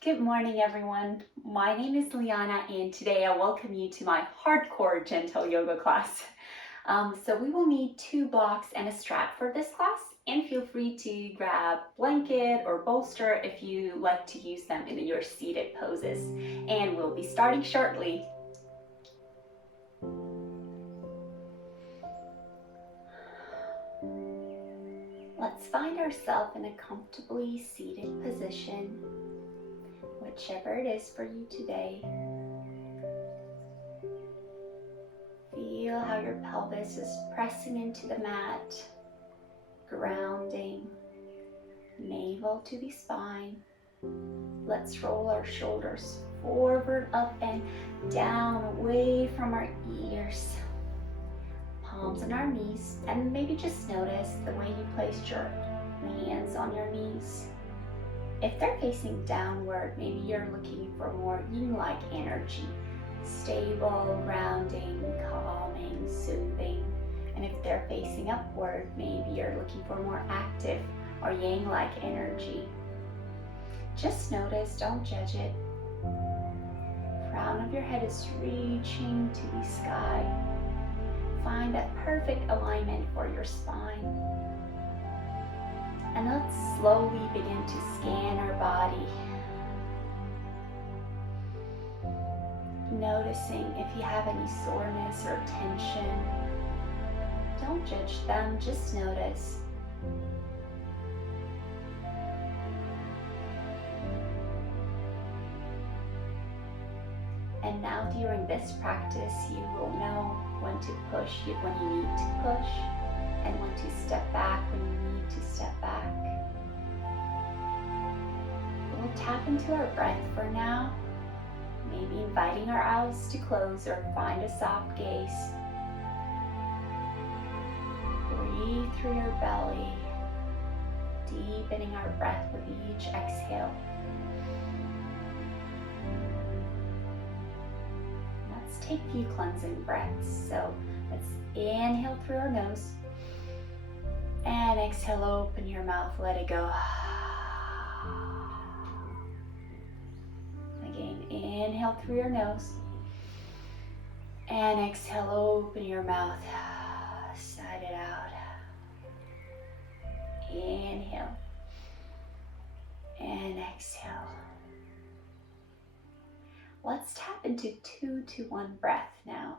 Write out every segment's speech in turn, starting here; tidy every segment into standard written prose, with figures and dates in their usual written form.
Good morning, everyone. My name is Liana, and today I welcome you to my hardcore gentle yoga class. So we will need 2 blocks and a strap for this class, and feel free to grab blanket or bolster if you like to use them in your seated poses. And we'll be starting shortly. Let's find ourselves in a comfortably seated position, whichever it is for you today. Feel how your pelvis is pressing into the mat, grounding, navel to the spine. Let's roll our shoulders forward, up and down, away from our ears. Palms on our knees, and maybe just notice the way you placed your hands on your knees. If they're facing downward, maybe you're looking for more yin-like energy. Stable, grounding, calming, soothing. And if they're facing upward, maybe you're looking for more active or yang-like energy. Just notice, don't judge it. Crown of your head is reaching to the sky. Find that perfect alignment for your spine. And let's slowly begin to scan our body. Noticing if you have any soreness or tension. Don't judge them, just notice. And now during this practice, you will know when to push, when you need to push, and when to step back when you need to step back. We'll tap into our breath for now. Maybe inviting our eyes to close or find a soft gaze. Breathe through your belly, deepening our breath with each exhale. Let's take a few cleansing breaths. So let's inhale through our nose and exhale, open your mouth, let it go. Inhale through your nose and exhale, open your mouth, sigh it out. Inhale and exhale. Let's tap into 2-to-1 breath now.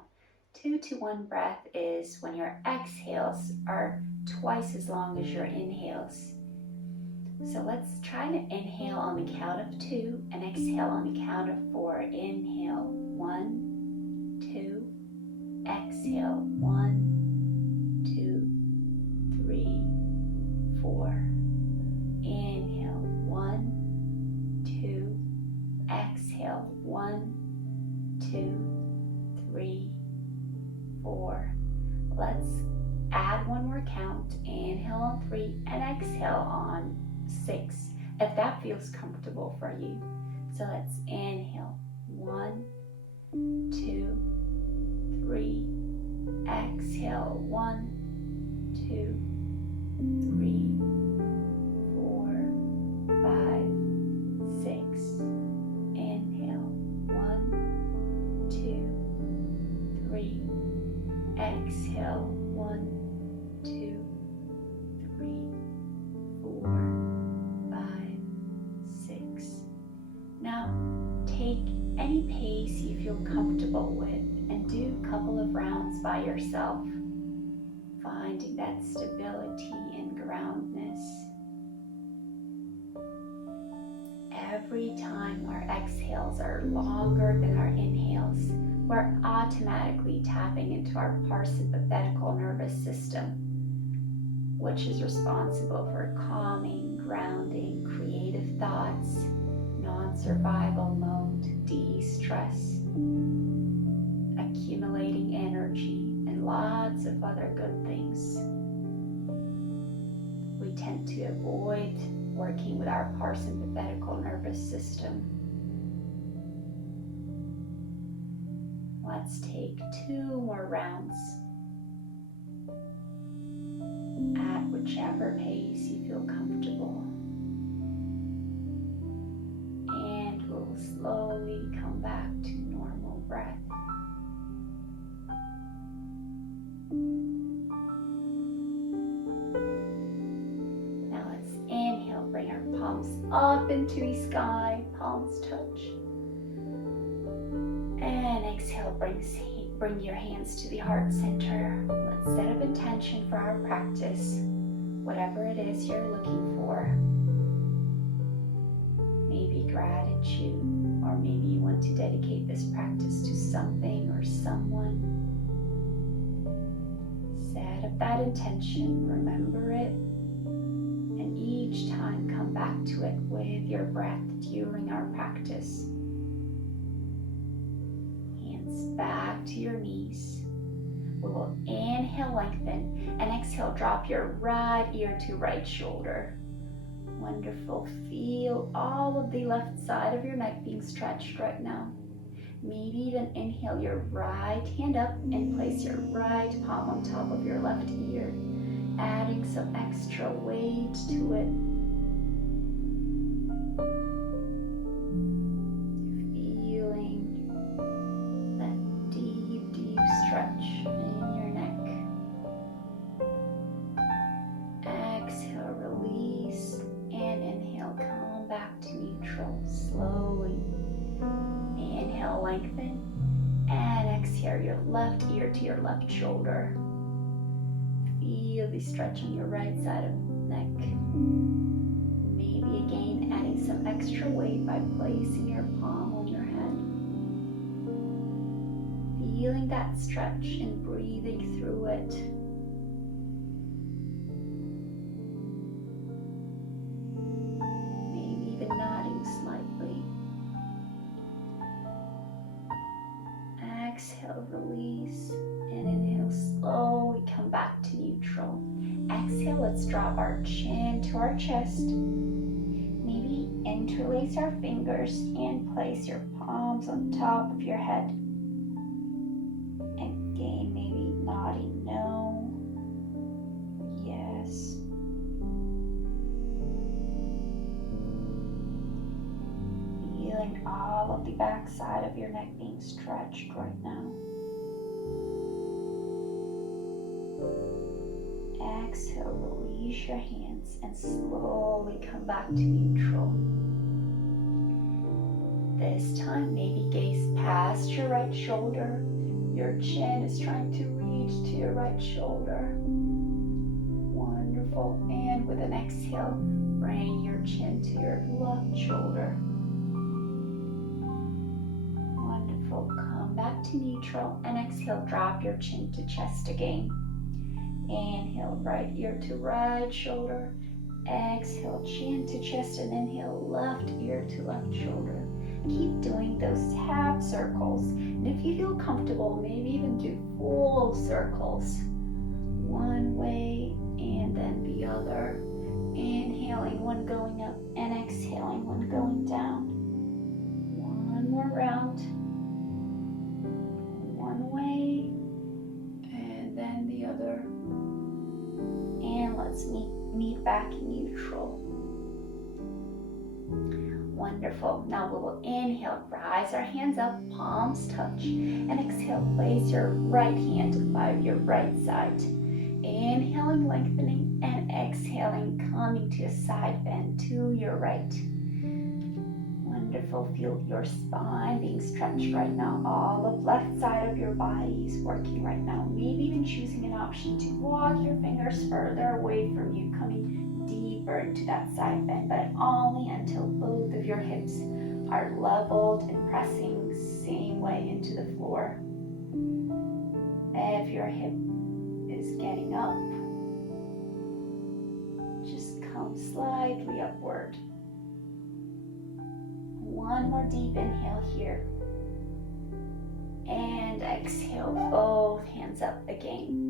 2-to-1 breath is when your exhales are twice as long as your inhales. So let's try to inhale on the count of 2 and exhale on the count of 4. Inhale, 1, 2, exhale, 1, 2, 3, 4. Inhale, 1, 2, exhale, 1, 2, 3, 4. Let's add one more count. Inhale on 3 and exhale on 6, if that feels comfortable for you. So let's inhale, 1, 2, 3, exhale, 1, 2, 3, 4, 5, 6. Inhale, 1, 2, 3, exhale, 1, 2, 3, 4. Now, take any pace you feel comfortable with and do a couple of rounds by yourself, finding that stability and groundness. Every time our exhales are longer than our inhales, we're automatically tapping into our parasympathetical nervous system, which is responsible for calming, grounding, creative thoughts, non-survival mode, de-stress, accumulating energy, and lots of other good things. We tend to avoid working with our parasympathetical nervous system. Let's take 2 more rounds at whichever pace you feel comfortable. slowly come back to normal breath. Now let's inhale, bring our palms up into the sky, palms touch. And exhale, bring your hands to the heart center. Let's set up intention for our practice, whatever it is you're looking for. Maybe gratitude, or maybe you want to dedicate this practice to something or someone. Set up that intention, remember it, and each time come back to it with your breath during our practice. Hands back to your knees. We will inhale, lengthen, and exhale, drop your right ear to right shoulder. Wonderful. Feel all of the left side of your neck being stretched right now. Maybe even inhale your right hand up and place your right palm on top of your left ear, adding some extra weight to it. Feeling that deep, deep stretch in your neck. Exhale, release, and inhale, come back to neutral slowly. Inhale, lengthen, and exhale your left ear to your left shoulder. Feel the stretch on your right side of the neck. Maybe again adding some extra weight by placing your palm on your head. Feeling that stretch and breathing through it. Maybe even nodding slightly. Exhale, release, and inhale, slowly come back to neutral. Exhale, let's drop our chin to our chest. Maybe interlace our fingers and place your palms on top of your head. And again, maybe nodding no, yes. Feeling all of the back side of your neck being stretched right now. Exhale, release your hands and slowly come back to neutral. This time, maybe gaze past your right shoulder. Your chin is trying to reach to your right shoulder. Wonderful. And with an exhale, bring your chin to your left shoulder. Wonderful. Come back to neutral and exhale, drop your chin to chest again. Inhale, right ear to right shoulder. Exhale, chin to chest, and inhale, left ear to left shoulder. Keep doing those half circles. And if you feel comfortable, maybe even do full circles. One way and then the other. Inhaling, one going up, and exhaling, one going down. One more round. One way and then the other. And let's meet back in neutral. Wonderful. Now we will inhale, rise our hands up, palms touch, and exhale, place your right hand by your right side. Inhaling, lengthening, and exhaling, coming to a side bend to your right. Wonderful. Feel your spine being stretched right now. All of left side of your body is working right now. Maybe even choosing an option to walk your fingers further away from you, coming deeper into that side bend, but only until both of your hips are leveled and pressing same way into the floor. If your hip is getting up, just come slightly upward. One more deep inhale here. And exhale, both hands up again.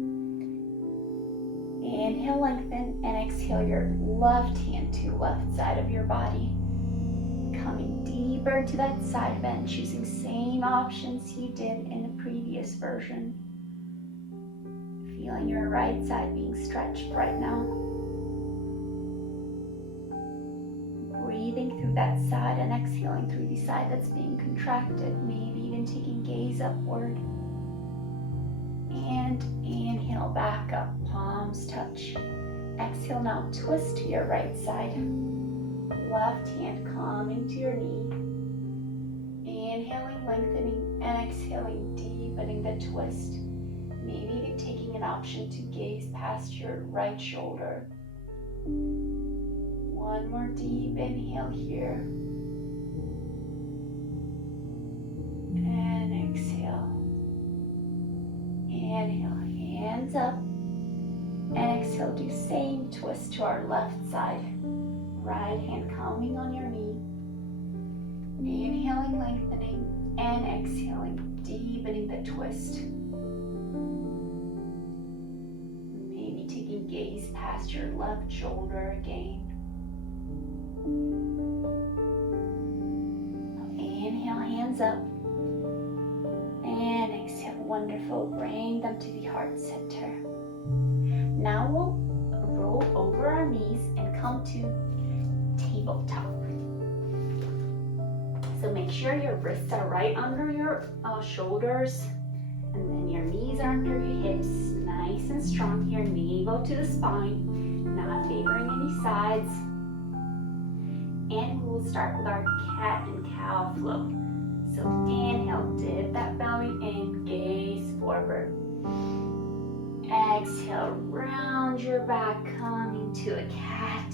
Inhale, lengthen, and exhale your left hand to left side of your body. Coming deeper to that side bend, choosing same options you did in the previous version. Feeling your right side being stretched right now. Breathe breathing through that side and exhaling through the side that's being contracted. Maybe even taking gaze upward. And inhale back up, palms touch. Exhale now, twist to your right side. Left hand coming to your knee. Inhaling, lengthening, and exhaling, deepening the twist. Maybe even taking an option to gaze past your right shoulder. One more deep inhale here. And exhale. Inhale, hands up. And exhale, do same twist to our left side. Right hand coming on your knee. Inhaling, lengthening, and exhaling, deepening the twist. Maybe taking gaze past your left shoulder again. Inhale, hands up. And exhale, wonderful. Bring them to the heart center. Now we'll roll over our knees and come to tabletop. So make sure your wrists are right under your shoulders, and then your knees are under your hips. Nice and strong here, navel to the spine, not favoring any sides. And we'll start with our cat and cow flow. So inhale, dip that belly in, gaze forward. Exhale, round your back, coming to a cat.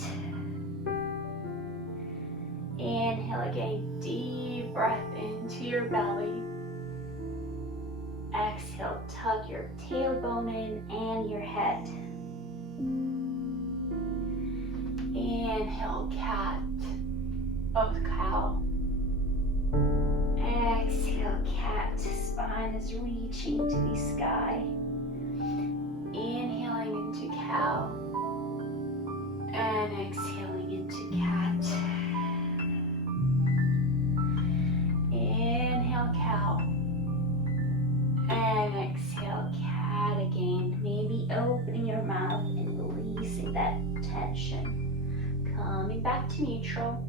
Inhale again, deep breath into your belly. Exhale, tuck your tailbone in and your head. Inhale, cat, cow. Exhale, cat, spine is reaching to the sky. Inhaling into cow. And exhaling into cat. Inhale, cow. And exhale, cat again. Maybe opening your mouth and releasing that tension. Coming back to neutral.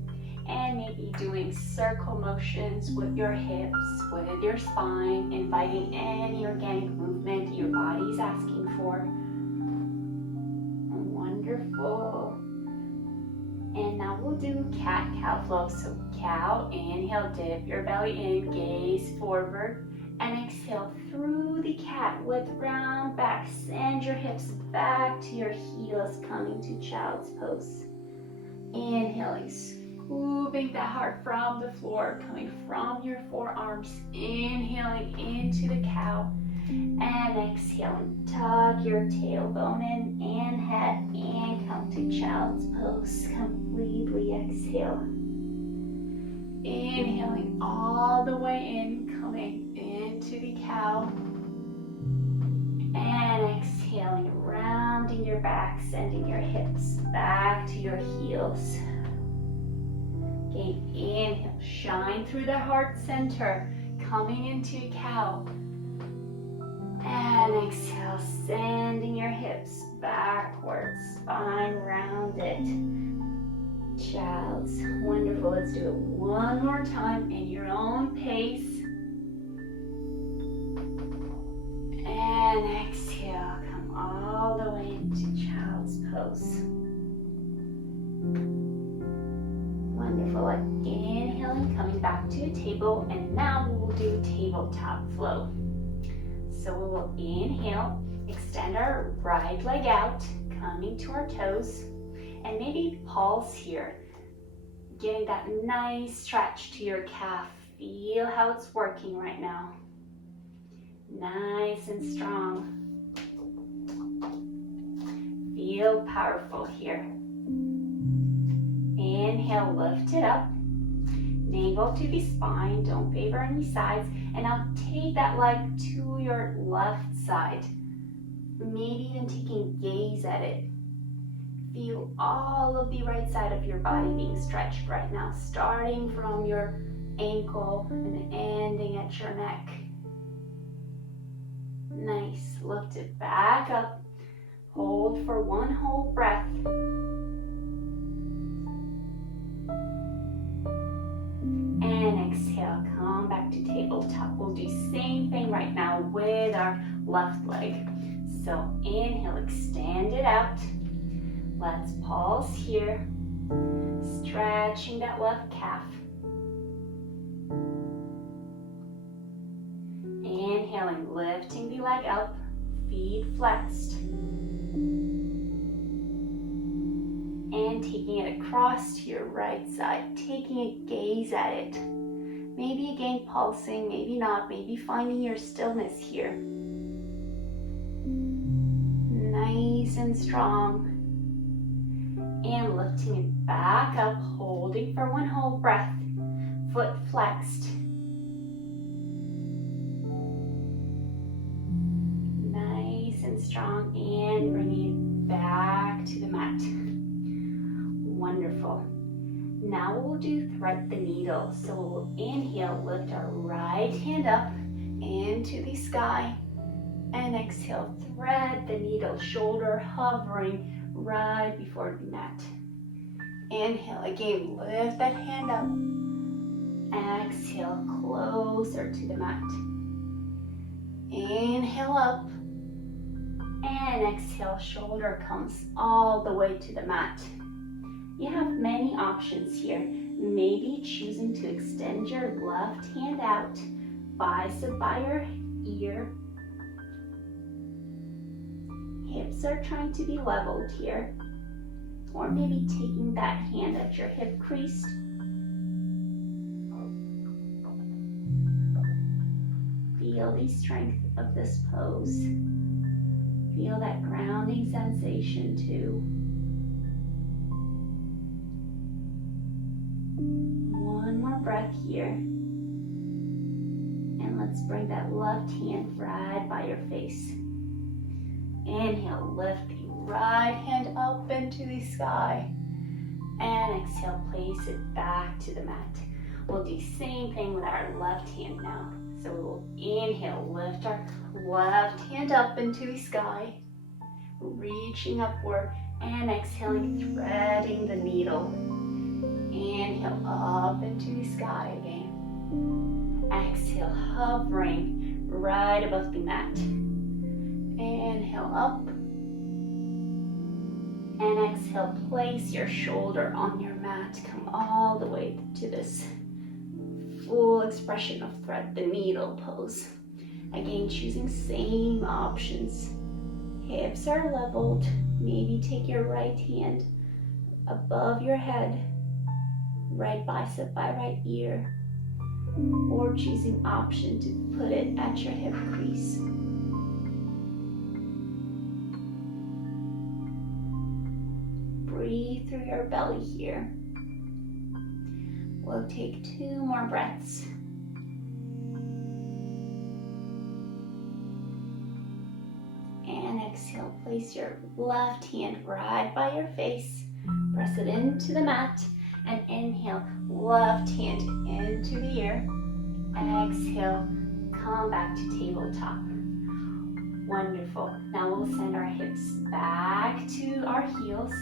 And maybe doing circle motions with your hips, with your spine, inviting any organic movement your body's asking for. Wonderful. And now we'll do cat-cow flow. So cow, inhale, dip your belly in, gaze forward, and exhale through the cat with round back. Send your hips back to your heels, coming to child's pose. Inhaling, scooping the heart from the floor, coming from your forearms. Inhaling into the cow. And exhaling, tuck your tailbone in and head and come to child's pose. Completely exhale. Inhaling all the way in, coming into the cow. And exhaling, rounding your back, sending your hips back to your heels. Again, inhale, shine through the heart center, coming into cow. And exhale, sending your hips backwards, spine rounded. Child's wonderful. Let's do it one more time in your own pace. And exhale, come all the way into child's pose. Wonderful. Inhaling, coming back to a table, and now we will do tabletop flow. So we will inhale, extend our right leg out, coming to our toes, and maybe pulse here, getting that nice stretch to your calf. Feel how it's working right now. Nice and strong. Feel powerful here. Inhale, lift it up. Navel to the spine, don't favor any sides. And now take that leg to your left side. Maybe even taking gaze at it. Feel all of the right side of your body being stretched right now, starting from your ankle and ending at your neck. Nice. Lift it back up. Hold for one whole breath. tabletop. We'll do same thing right now with our left leg. So inhale, extend it out. Let's pause here, stretching that left calf. Inhaling, lifting the leg up, feet flexed. And taking it across to your right side, taking a gaze at it. Maybe again pulsing, maybe not, maybe finding your stillness here. Nice and strong. And lifting it back up, holding for one whole breath. Foot flexed. Nice and strong, and bringing it back to the mat. Wonderful. Now we'll do thread the needle. So we'll inhale, lift our right hand up into the sky. And exhale, thread the needle, shoulder hovering right before the mat. Inhale, again, lift that hand up. Exhale, closer to the mat. Inhale up. And exhale, shoulder comes all the way to the mat. You have many options here. Maybe choosing to extend your left hand out, bicep by your ear. Hips are trying to be leveled here. Or maybe taking that hand at your hip crease. Feel the strength of this pose. Feel that grounding sensation too. One more breath here. And let's bring that left hand right by your face. Inhale, lift the right hand up into the sky. And exhale, place it back to the mat. We'll do same thing with our left hand now. So we'll inhale, lift our left hand up into the sky. Reaching upward and exhaling, threading the needle. Inhale, up into the sky again. Exhale, hovering right above the mat. Inhale up. And exhale, place your shoulder on your mat. Come all the way to this full expression of thread the needle pose. Again, choosing same options. Hips are leveled. Maybe take your right hand above your head. Right bicep by right ear. Or choosing option to put it at your hip crease. Breathe through your belly here. We'll take 2 more breaths. And exhale, place your left hand right by your face. Press it into the mat. And inhale, left hand into the ear. And exhale, come back to tabletop. Wonderful. Now we'll send our hips back to our heels.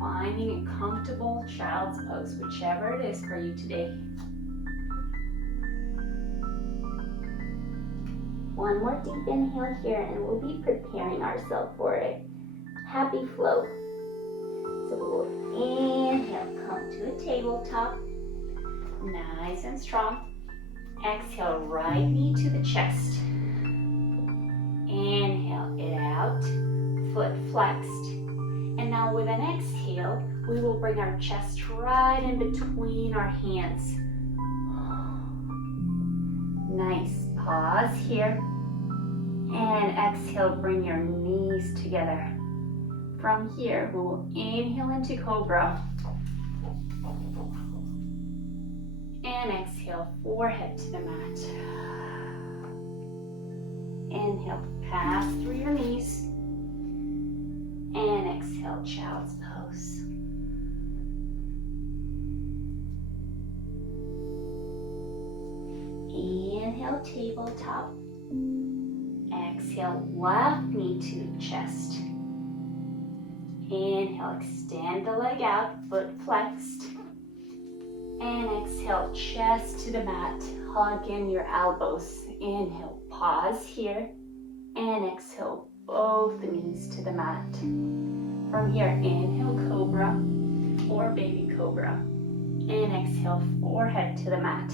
Finding a comfortable child's pose, whichever it is for you today. One more deep inhale here, and we'll be preparing ourselves for a happy flow. So we'll inhale, come to a tabletop, nice and strong. Exhale, right knee to the chest. Inhale it out, foot flexed. And now with an exhale, we will bring our chest right in between our hands. Nice. Pause here. And exhale, bring your knees together. From here, we will inhale into Cobra. And exhale, forehead to the mat. Inhale, pass through your knees. And exhale, child's pose. Inhale, tabletop. Exhale, left knee to the chest. Inhale, extend the leg out, foot flexed. And exhale, chest to the mat. Hug in your elbows. Inhale, pause here. And exhale, both knees to the mat. From here, inhale, cobra or baby cobra. And exhale, forehead to the mat.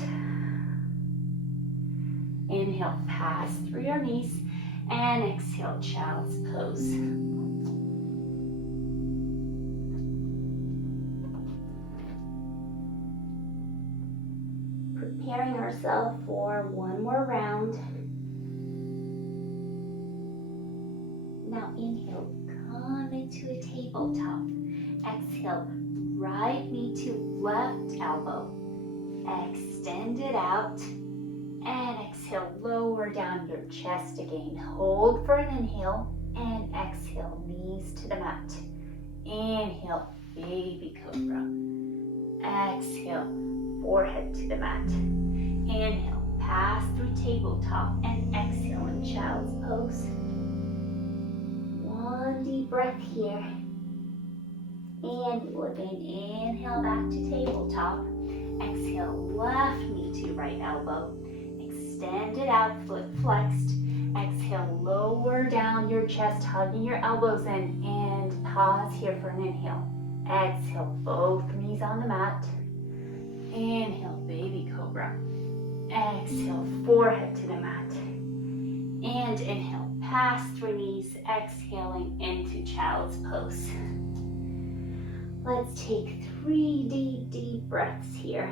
Inhale, pass through your knees. And exhale, child's pose. Preparing ourselves for one more round. Now inhale, come into a tabletop. Exhale, right knee to left elbow. Extend it out. And exhale, lower down your chest again. Hold for an inhale. And exhale, knees to the mat. Inhale, baby cobra. Exhale, forehead to the mat. Inhale, pass through tabletop. And exhale in child's pose. One deep breath here. And we will then inhale back to tabletop. Exhale, left knee to right elbow. Extend it out, foot flexed. Exhale, lower down your chest, hugging your elbows in. And pause here for an inhale. Exhale, both knees on the mat. Inhale, baby cobra. Exhale, forehead to the mat. And inhale, pass through knees, exhaling into child's pose. Let's take 3 deep breaths here.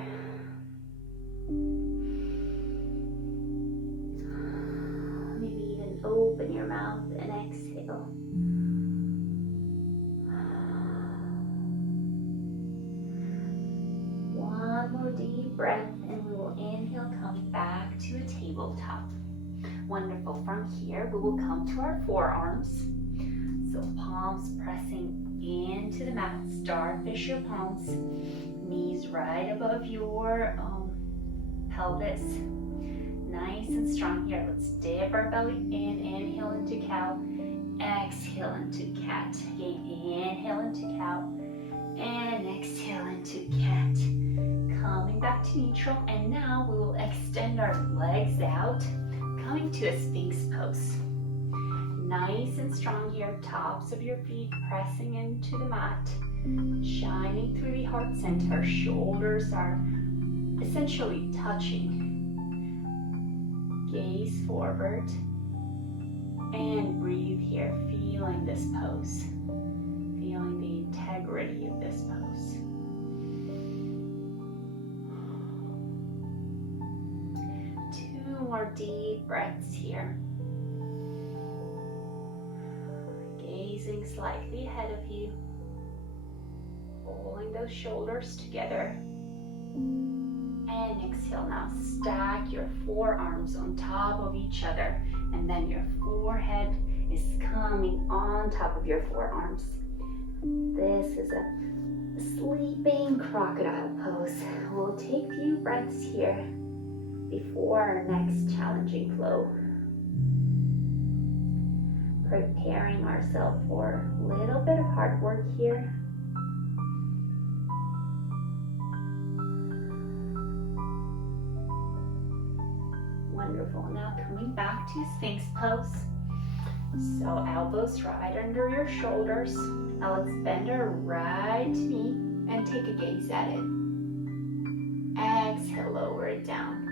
Maybe even open your mouth and exhale. One more deep breath and we will inhale, come back to a tabletop. Wonderful. From here, we will come to our forearms. So palms pressing into the mat. Starfish your palms. Knees right above your pelvis. Nice and strong here. Let's dip our belly in. Inhale into cow. Exhale into cat. Again, inhale into cow. And exhale into cat. Coming back to neutral. And now we will extend our legs out. Coming to a Sphinx pose. Nice and strong here, tops of your feet pressing into the mat, shining through the heart center. Shoulders are essentially touching. Gaze forward and breathe here, feeling this pose, feeling the integrity of this pose. More deep breaths here. Gazing slightly ahead of you. Pulling those shoulders together. And exhale now. Stack your forearms on top of each other. And then your forehead is coming on top of your forearms. This is a sleeping crocodile pose. We'll take a few breaths here before our next challenging flow. Preparing ourselves for a little bit of hard work here. Wonderful. Now coming back to Sphinx pose. So elbows right under your shoulders. Now let's bend our right knee and take a gaze at it. Exhale, lower it down.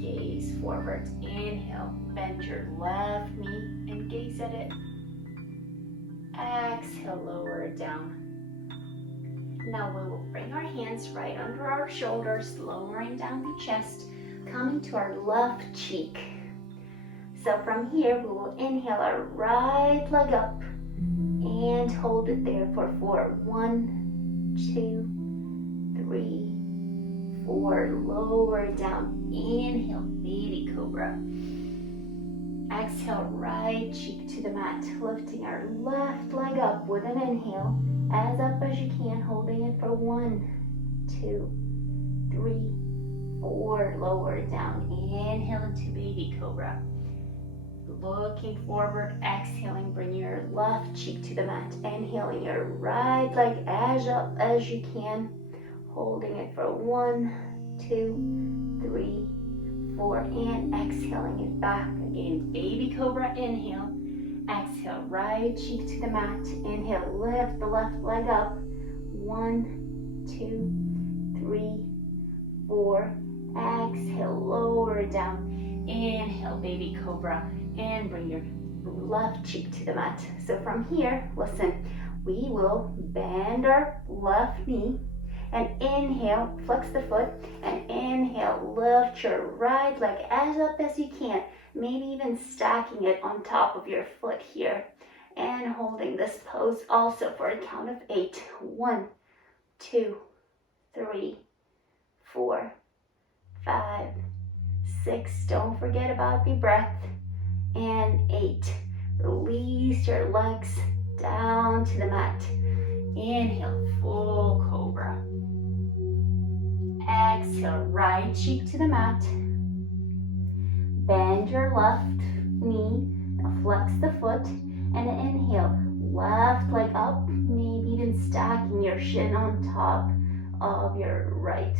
Gaze forward. Inhale, bend your left knee and gaze at it. Exhale, lower it down. Now we will bring our hands right under our shoulders, lowering down the chest, coming to our left cheek. So from here, we will inhale our right leg up and hold it there for 4. 1, 2, 3, 4. Lower it down. Inhale, baby cobra. Exhale, right cheek to the mat, lifting our left leg up with an inhale, as up as you can, holding it for 1, 2, 3, 4. Lower it down. Inhale into baby cobra. Looking forward, exhaling, bring your left cheek to the mat. Inhaling your right leg as up as you can, Holding it for 1, 2, 3, 4, and exhaling it back. Again, baby cobra, inhale. Exhale, right cheek to the mat. Inhale, lift the left leg up. 1, 2, 3, 4. Exhale, lower it down. Inhale, baby cobra, and bring your left cheek to the mat. So from here, listen, we will bend our left knee and inhale, flex the foot, and inhale, lift your right leg as up as you can, maybe even stacking it on top of your foot here, and holding this pose also for a count of 8. 1, 2, 3, 4, 5, 6. Don't forget about the breath. And 8. Release your legs down to the mat. Inhale, full cobra. Exhale, right cheek to the mat. Bend your left knee. Now flex the foot. And inhale, left leg up. Maybe even stacking your shin on top of your right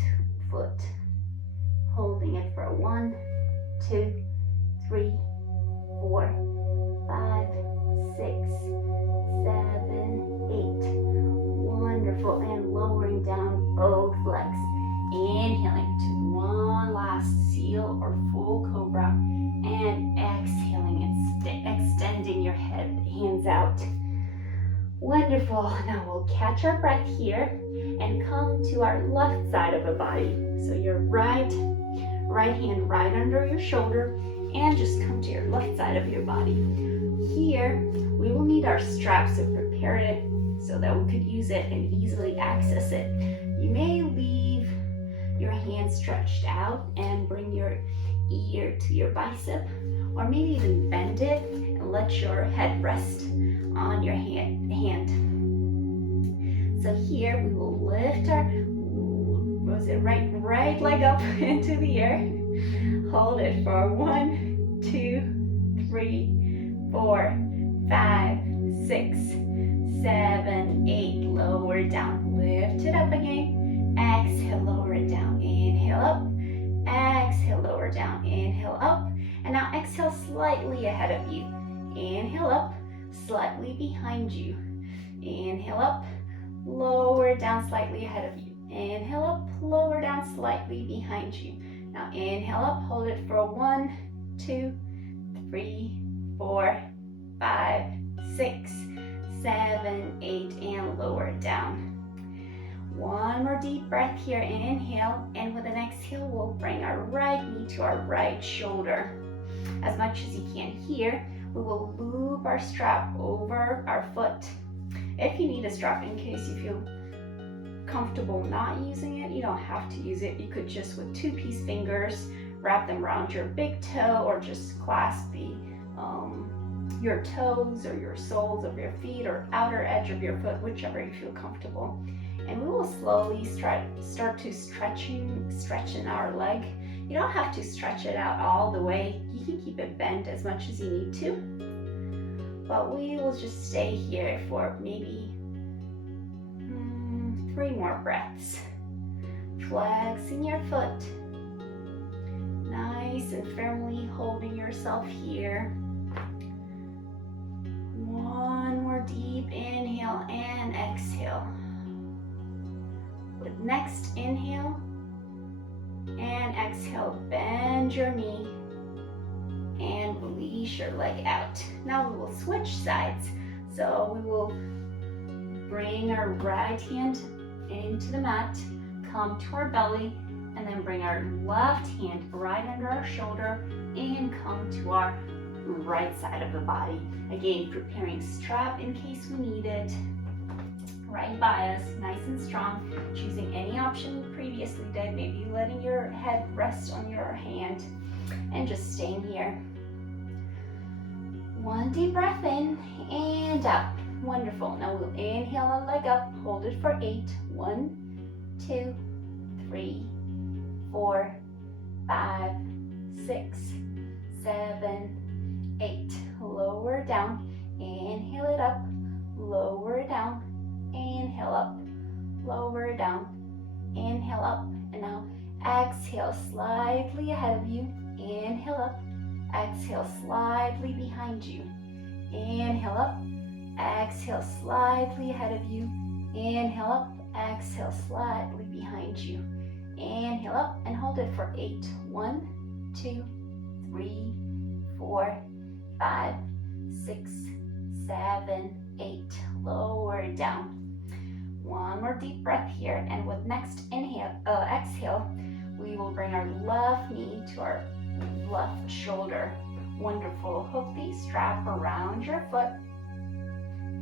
foot. Holding it for 1, 2, 3, 4, 5, 6, 7, 8. Wonderful. And lowering down both legs. Inhaling to one last seal or full cobra. And exhaling and extending your head, hands out. Wonderful. Now we'll catch our breath here and come to our left side of the body. So your right hand right under your shoulder, and just come to your left side of your body. Here, we will need our straps, so prepare it so that we could use it and easily access it. You may leave your hand stretched out and bring your ear to your bicep, or maybe even bend it and let your head rest on your hand. So here we will lift our right leg up into the air. Hold it for 1, 2, 3, 4, 5, 6, 7, 8. Lower it down. Lift it up again. Exhale, lower it down. Inhale up. Exhale, lower down. Inhale up. And now exhale slightly ahead of you. Inhale up, slightly behind you. Inhale up, lower down slightly ahead of you. Inhale up, lower down slightly behind you. Now inhale up, hold it for 1, 2, 3, 4, 5, 6, 7, 8, and lower it down. One more deep breath here. Inhale, and with an exhale, we'll bring our right knee to our right shoulder. As much as you can here, we will loop our strap over our foot. If you need a strap, in case you feel comfortable not using it, you don't have to use it. You could just, with 2-piece fingers, wrap them around your big toe, or just clasp your toes or your soles of your feet or outer edge of your foot, whichever you feel comfortable. And we will slowly start to stretching our leg. You don't have to stretch it out all the way. You can keep it bent as much as you need to. But we will just stay here for maybe 3 more breaths. Flexing your foot. Nice and firmly holding yourself here. One more deep inhale and exhale. With next inhale and exhale, bend your knee and release your leg out. Now we will switch sides. So we will bring our right hand into the mat, come to our belly, and then bring our left hand right under our shoulder and come to our right side of the body. Again, preparing strap in case we need it. Right by us, nice and strong. Choosing any option we previously did, maybe letting your head rest on your hand and just staying here. One deep breath in and out. Wonderful. Now we'll inhale a leg up, hold it for 8. 1, 2, 3, 4, 5, 6, 7, 8. Lower down, inhale it up, lower it down, inhale up, lower it down, Inhale up, and now exhale slightly ahead of you. Inhale up, exhale slightly behind you. Inhale up, exhale slightly ahead of you. Inhale up, exhale slightly behind you. Inhale up and hold it for 8. 1, 2, 3, 4, 5, 6, 7, 8. Lower it down. One more deep breath here, and with next exhale, we will bring our left knee to our left shoulder. Wonderful. Hook the strap around your foot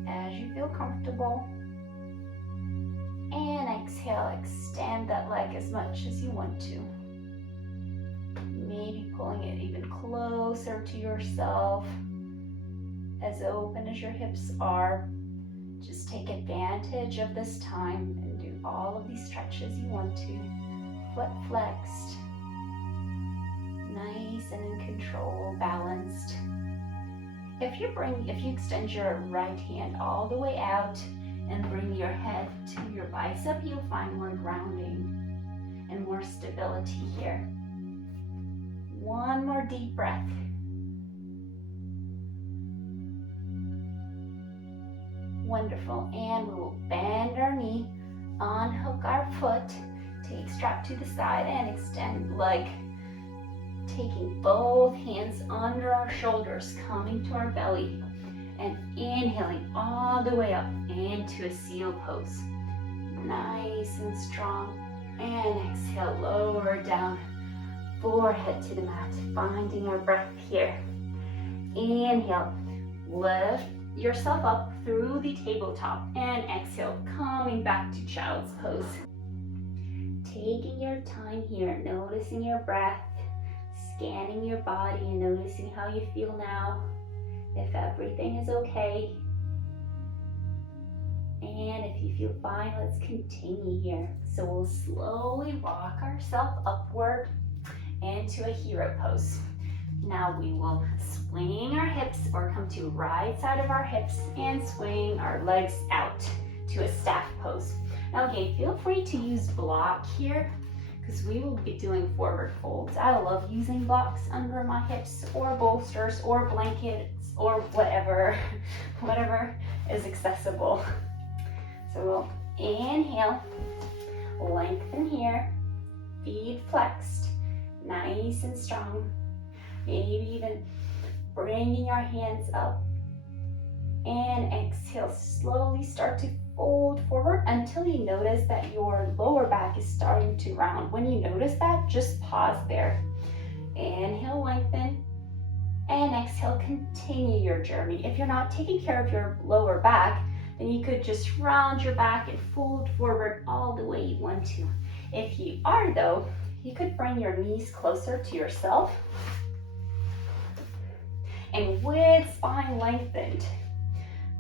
as you feel comfortable. And exhale, extend that leg as much as you want to. Maybe pulling it even closer to yourself, as open as your hips are. Just take advantage of this time and do all of these stretches you want to. Foot flexed, nice and in control, balanced. If you extend your right hand all the way out and bring your head to your bicep, you'll find more grounding and more stability here. One more deep breath. Wonderful. And we will bend our knee, unhook our foot, take strap to the side and extend leg. Taking both hands under our shoulders, coming to our belly, and inhaling all the way up into a seal pose. Nice and strong. And exhale, lower down, forehead to the mat, finding our breath here. Inhale, lift yourself up through the tabletop, and exhale, coming back to child's pose. Taking your time here, noticing your breath, scanning your body and noticing how you feel now, if everything is okay. And if you feel fine, let's continue here. So we'll slowly rock ourselves upward into a hero pose. Now we will swing our hips, or come to right side of our hips and swing our legs out to a staff pose. Now again, feel free to use block here, because we will be doing forward folds. I love using blocks under my hips, or bolsters, or blankets, or whatever is accessible. So we'll inhale, lengthen here, feet flexed, nice and strong. Maybe even bringing our hands up, and exhale, slowly start to fold forward until you notice that your lower back is starting to round. When you notice that, just pause there. Inhale, lengthen, and exhale, continue your journey. If you're not taking care of your lower back, then you could just round your back and fold forward all the way you want to. If you are though, you could bring your knees closer to yourself, and with spine lengthened,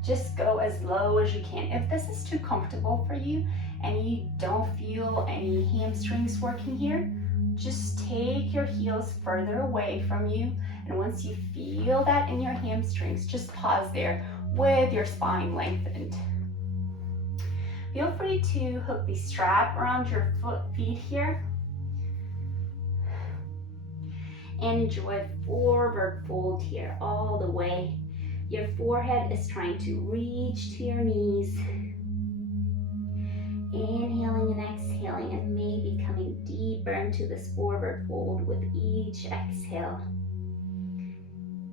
just go as low as you can. If this is too comfortable for you and you don't feel any hamstrings working here, just take your heels further away from you. And once you feel that in your hamstrings, just pause there with your spine lengthened. Feel free to hook the strap around your feet here. And enjoy forward fold here all the way. Your forehead is trying to reach to your knees. Inhaling and exhaling, and maybe coming deeper into this forward fold with each exhale.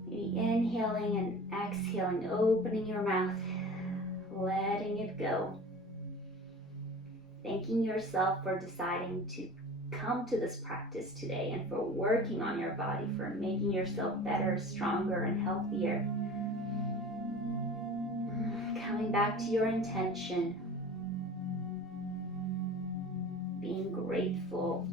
Maybe inhaling and exhaling, opening your mouth, letting it go. Thanking yourself for deciding to come to this practice today, and for working on your body, for making yourself better, stronger, and healthier. Coming back to your intention, being grateful.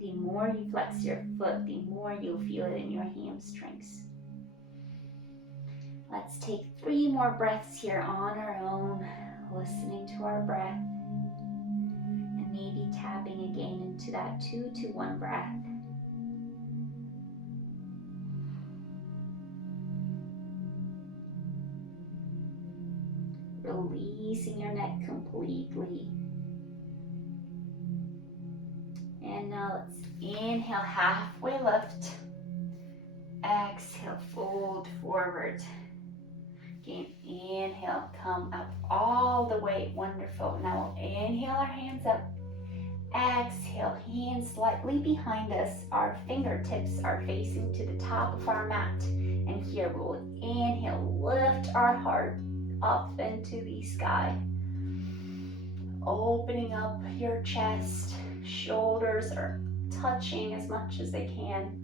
The more you flex your foot, the more you'll feel it in your hamstrings. Let's take 3 more breaths here on our own, listening to our breath, and maybe tapping again into that 2 to 1 breath. Release releasing your neck completely. And now let's inhale, halfway lift. Exhale, fold forward. Again, inhale, come up all the way. Wonderful. Now we'll inhale our hands up. Exhale, hands slightly behind us. Our fingertips are facing to the top of our mat. And here we'll inhale, lift our heart up into the sky. Opening up your chest. Shoulders are touching as much as they can.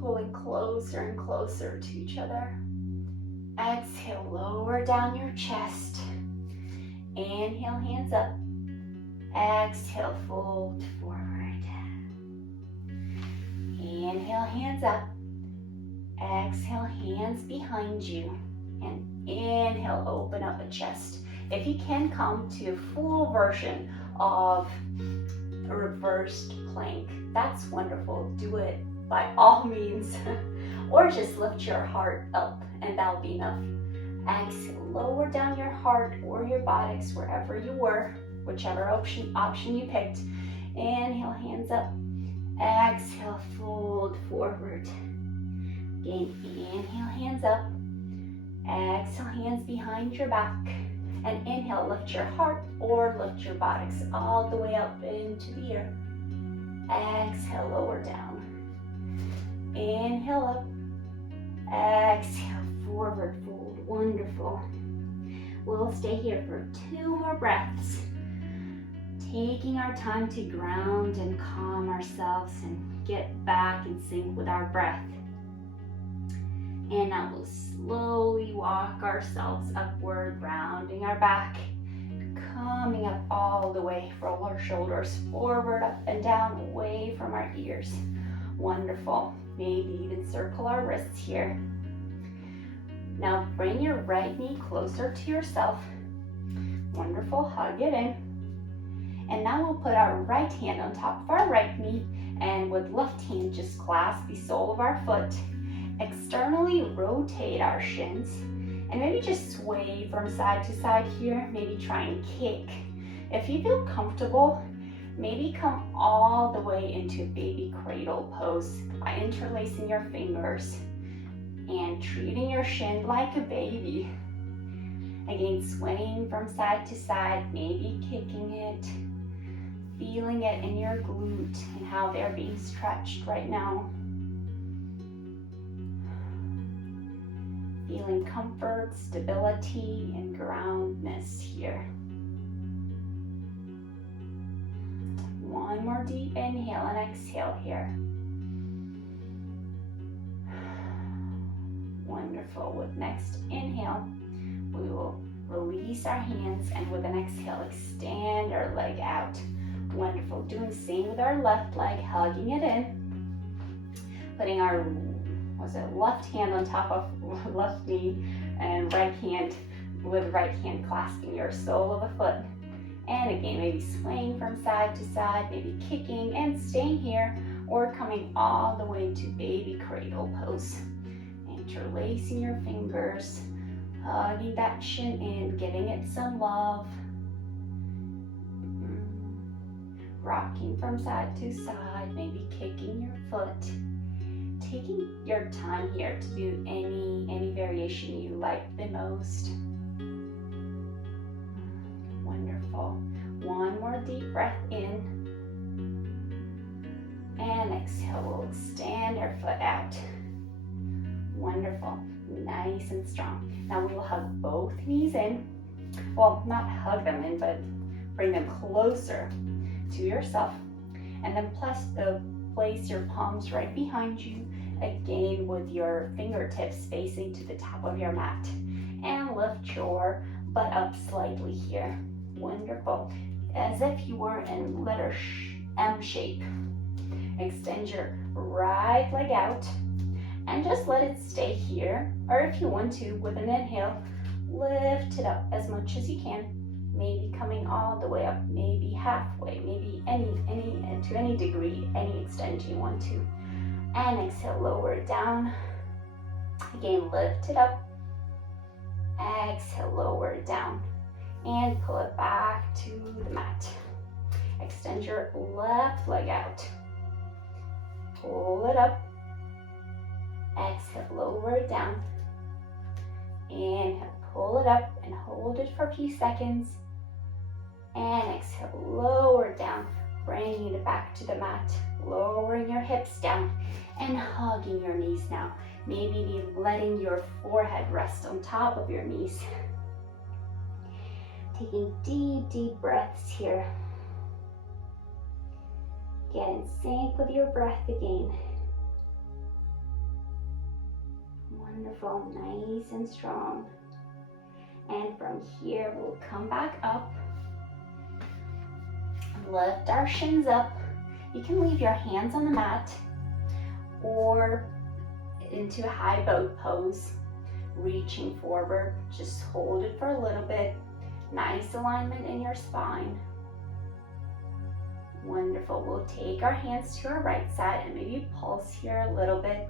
Pulling closer and closer to each other. Exhale, lower down your chest. Inhale, hands up. Exhale, fold forward. Inhale, hands up. Exhale, hands behind you. And inhale, open up the chest. If you can, come to a full version of a reversed plank. That's wonderful. Do it by all means. Or just lift your heart up and that'll be enough. Exhale, lower down your heart or your buttocks wherever you were, whichever option you picked. Inhale, hands up. Exhale, fold forward. Again, inhale, hands up. Exhale, hands behind your back. And inhale, lift your heart or lift your buttocks all the way up into the air. Exhale, lower down. Inhale up. Exhale, forward fold. Wonderful. We'll stay here for 2 more breaths. Taking our time to ground and calm ourselves and get back in sync with our breath. And now we'll slowly walk ourselves upward, rounding our back, coming up all the way. Roll our shoulders forward, up and down, away from our ears. Wonderful. Maybe even circle our wrists here. Now bring your right knee closer to yourself. Wonderful. Hug it in. And now we'll put our right hand on top of our right knee, and with left hand just clasp the sole of our foot. Externally rotate our shins and maybe just sway from side to side here. Maybe try and kick. If you feel comfortable, maybe come all the way into baby cradle pose by interlacing your fingers and treating your shin like a baby. Again, swaying from side to side, maybe kicking it, feeling it in your glute and how they're being stretched right now. Feeling comfort, stability, and groundness here. One more deep inhale and exhale here. Wonderful. With next inhale, we will release our hands, and with an exhale, extend our leg out. Wonderful. Doing the same with our left leg, hugging it in. Putting our left hand on top of left knee, and right hand with right hand clasping your sole of the foot. And again, maybe swaying from side to side, maybe kicking and staying here, or coming all the way to baby cradle pose. Interlacing your fingers, hugging that shin in, giving it some love. Rocking from side to side, maybe kicking your foot. Taking your time here to do any variation you like the most. Wonderful. One more deep breath in. And exhale, we'll extend our foot out. Wonderful. Nice and strong. Now we will hug both knees in. Well, not hug them in, but bring them closer to yourself. And then place your palms right behind you. Again, with your fingertips facing to the top of your mat. And lift your butt up slightly here. Wonderful. As if you were in letter M shape. Extend your right leg out and just let it stay here. Or if you want to, with an inhale, lift it up as much as you can. Maybe coming all the way up, maybe halfway, maybe to any degree, any extent you want to. And exhale, lower it down. Again, lift it up. Exhale, lower it down and pull it back to the mat. Extend your left leg out. Pull it up. Exhale, lower it down. Inhale, pull it up and hold it for a few seconds. And exhale, lower it down, bringing it back to the mat. Lowering your hips down and hugging your knees now. Maybe letting your forehead rest on top of your knees. Taking deep, deep breaths here. Get in sync with your breath again. Wonderful, nice and strong. And from here, we'll come back up. Lift our shins up. You can leave your hands on the mat or into a high boat pose. Reaching forward, just hold it for a little bit. Nice alignment in your spine. Wonderful. We'll take our hands to our right side and maybe pulse here a little bit.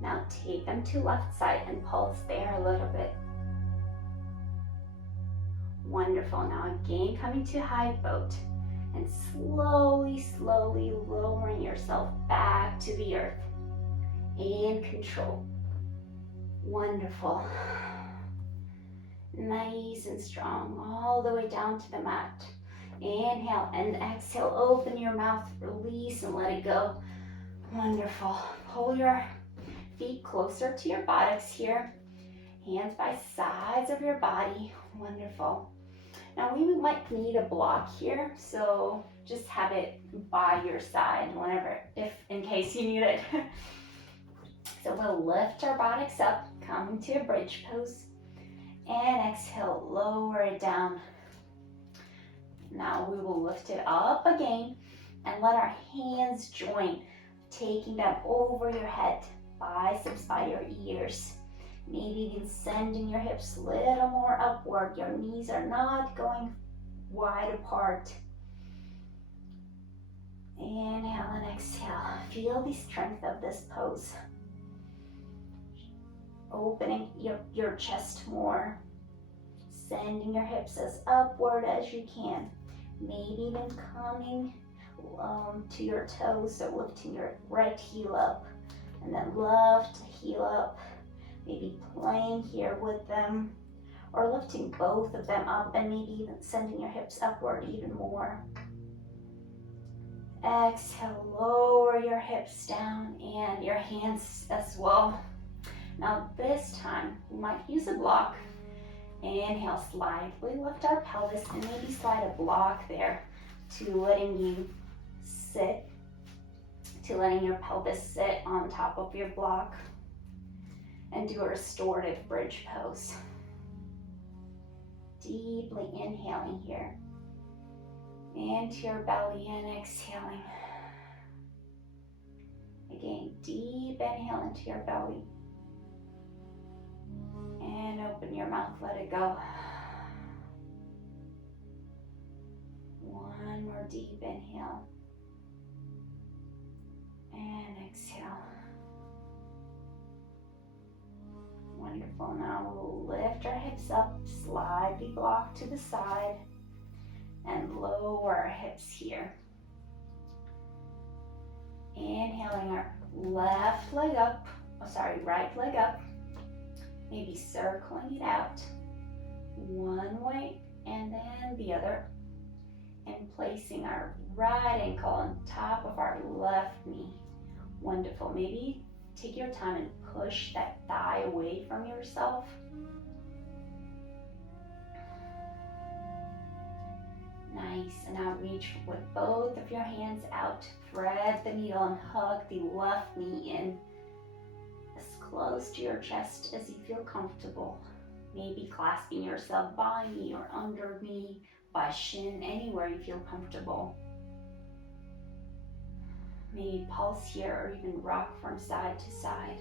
Now take them to left side and pulse there a little bit. Wonderful. Now again, coming to high boat and slowly, slowly lowering yourself back to the earth in control. Wonderful. Nice and strong, all the way down to the mat. Inhale and exhale, open your mouth, release and let it go. Wonderful. Pull your feet closer to your buttocks here. Hands by sides of your body. Wonderful. Now we might need a block here, so just have it by your side whenever, if in case you need it. So we'll lift our buttocks up, coming to a bridge pose, and exhale, lower it down. Now we will lift it up again and let our hands join, taking them over your head, biceps by your ears. Maybe even sending your hips a little more upward. Your knees are not going wide apart. Inhale and exhale. Feel the strength of this pose. Opening your chest more. Sending your hips as upward as you can. Maybe even coming to your toes, so lifting your right heel up. And then left heel up. Maybe playing here with them, or lifting both of them up and maybe even sending your hips upward even more. Exhale, lower your hips down and your hands as well. Now this time, we might use a block. Inhale, slightly lift our pelvis and maybe slide a block there to letting you sit, to letting your pelvis sit on top of your block. And do a restorative bridge pose. Deeply inhaling here. Into your belly and exhaling. Again, deep inhale into your belly. And open your mouth, let it go. One more deep inhale. And exhale. Wonderful. Now we'll lift our hips up, slide the block to the side, and lower our hips here. Inhaling our left leg up, right leg up, maybe circling it out one way and then the other, and placing our right ankle on top of our left knee. Wonderful. Maybe take your time and push that thigh away from yourself. Nice. And now reach with both of your hands out. Thread the needle and hug the left knee in as close to your chest as you feel comfortable. Maybe clasping yourself by knee or under knee, by shin, anywhere you feel comfortable. Maybe pulse here or even rock from side to side.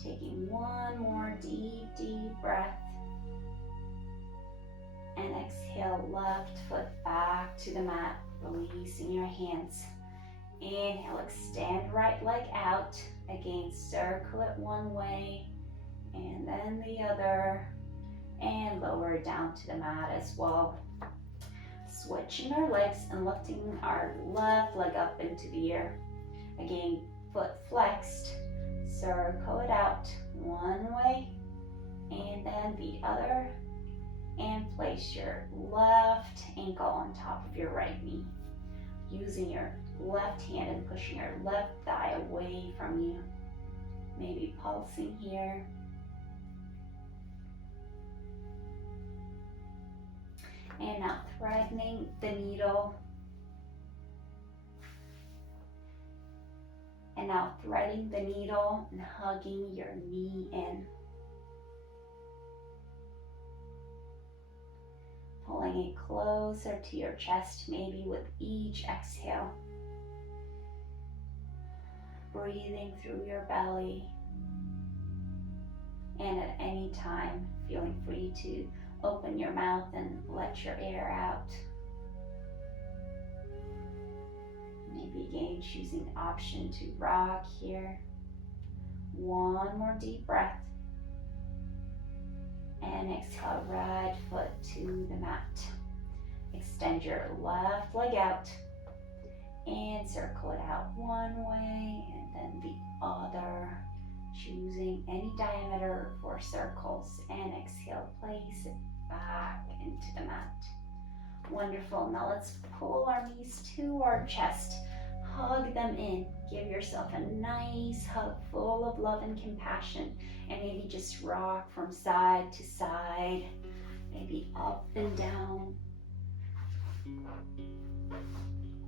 Taking one more deep, deep breath. And exhale, left foot back to the mat. Releasing your hands. Inhale, extend right leg out. Again, circle it one way and then the other. And lower it down to the mat as well. Switching our legs and lifting our left leg up into the air. Again, foot flexed. Circle it out one way and then the other. And place your left ankle on top of your right knee. Using your left hand and pushing your left thigh away from you. Maybe pulsing here. And now threading the needle. And now threading the needle and hugging your knee in. Pulling it closer to your chest, maybe with each exhale. Breathing through your belly. And at any time, feeling free to open your mouth and let your air out. Maybe again choosing the option to rock here. One more deep breath. And exhale, right foot to the mat. Extend your left leg out and circle it out one way and then the other. Choosing any diameter for circles, and exhale, place it back into the mat. Wonderful. Now let's pull our knees to our chest. Hug them in. Give yourself a nice hug full of love and compassion. And maybe just rock from side to side. Maybe up and down.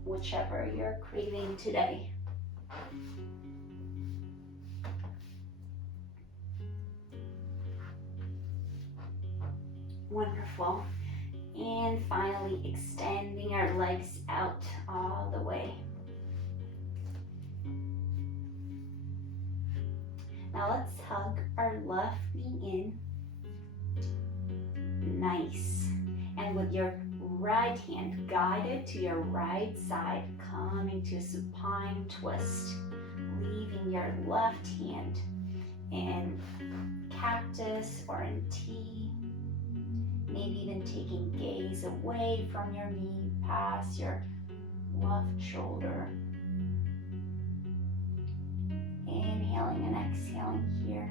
Whichever you're craving today. Wonderful. And finally, extending our legs out all the way. Now let's hug our left knee in. Nice. And with your right hand guided to your right side, coming to a supine twist. Leaving your left hand in cactus or in T. Maybe even taking gaze away from your knee, past your left shoulder. Inhaling and exhaling here.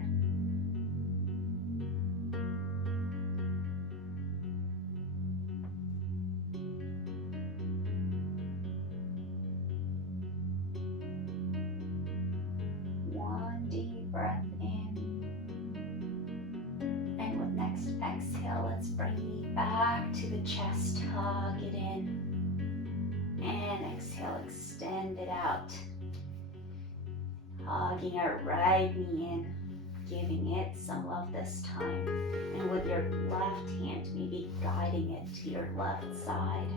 One deep breath in. And with next exhale, let's bring the knee back to the chest. Hug it in. And exhale, extend it out. Hugging our right knee in, giving it some love this time. And with your left hand, maybe guiding it to your left side.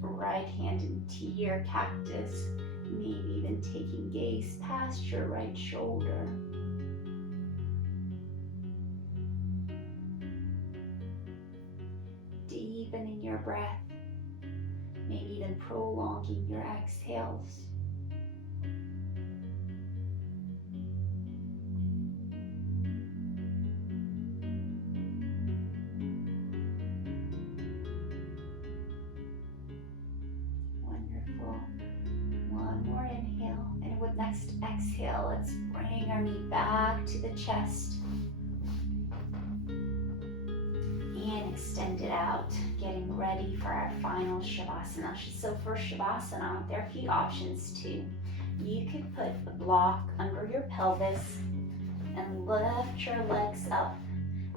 Right hand into your cactus, maybe even taking gaze past your right shoulder. Deepening your breath, maybe even prolonging your exhales. Next exhale, let's bring our knee back to the chest and extend it out, getting ready for our final Shavasana. So for Shavasana, there are a few options too. You could put a block under your pelvis and lift your legs up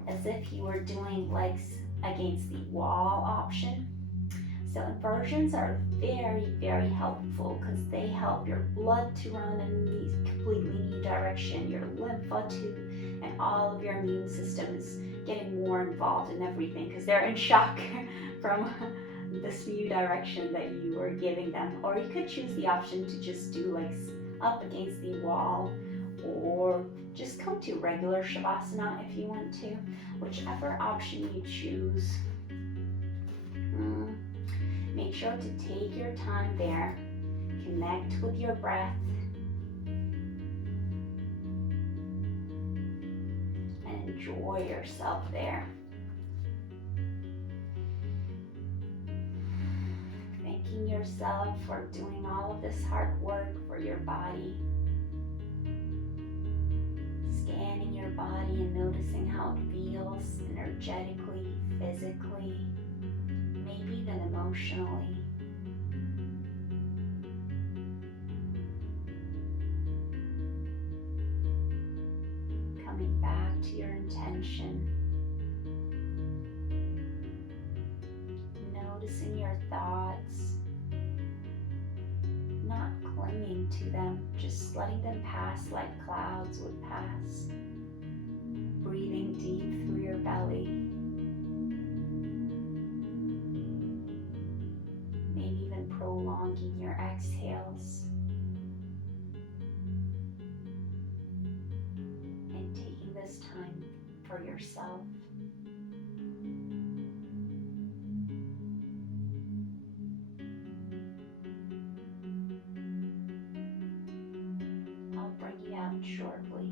as if you were doing legs against the wall option. So inversions are very, very helpful because they help your blood to run in a completely new direction, your lymph too, and all of your immune system is getting more involved in everything because they're in shock from this new direction that you were giving them. Or you could choose the option to just do legs up against the wall, or just come to regular Shavasana if you want to, whichever option you choose. Make sure to take your time there. Connect with your breath. And enjoy yourself there. Thanking yourself for doing all of this hard work for your body. Scanning your body and noticing how it feels energetically, physically, maybe even emotionally. Coming back to your intention. Noticing your thoughts. Not clinging to them, just letting them pass like clouds would pass. Breathing deep through your belly. Maybe even prolonging your exhales. And taking this time for yourself. I'll bring you out shortly.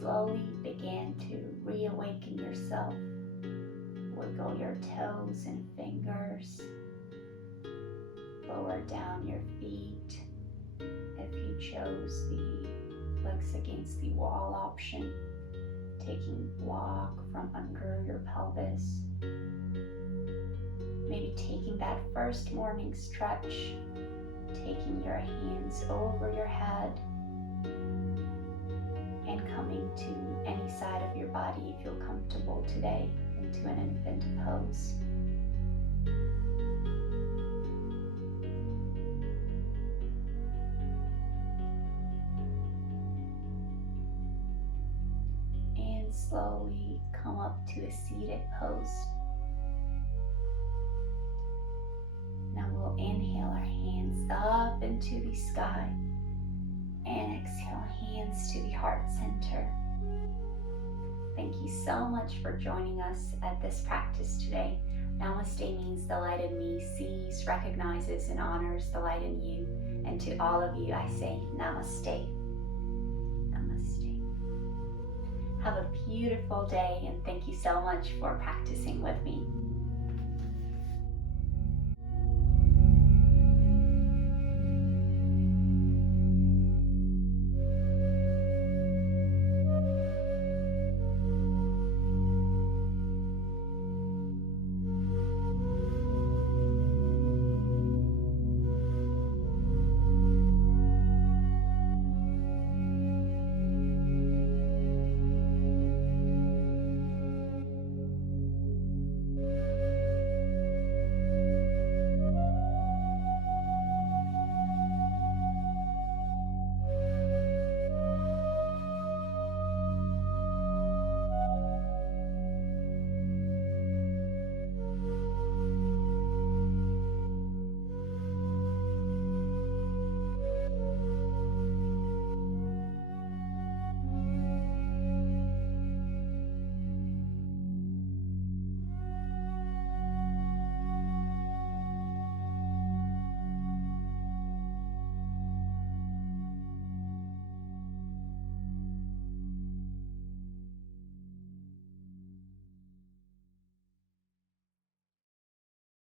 Slowly begin to reawaken yourself. Wiggle your toes and fingers. Lower down your feet. If you chose the legs against the wall option, taking block from under your pelvis. Maybe taking that first morning stretch, taking your hands over your head, and coming to any side of your body you feel comfortable today into an infant pose. And slowly come up to a seated pose. Now we'll inhale our hands up into the sky and exhale hands to the heart center. Thank you so much for joining us at this practice today. Namaste means the light in me sees, recognizes, and honors the light in you. And to all of you, I say namaste. Namaste. Have a beautiful day, and thank you so much for practicing with me.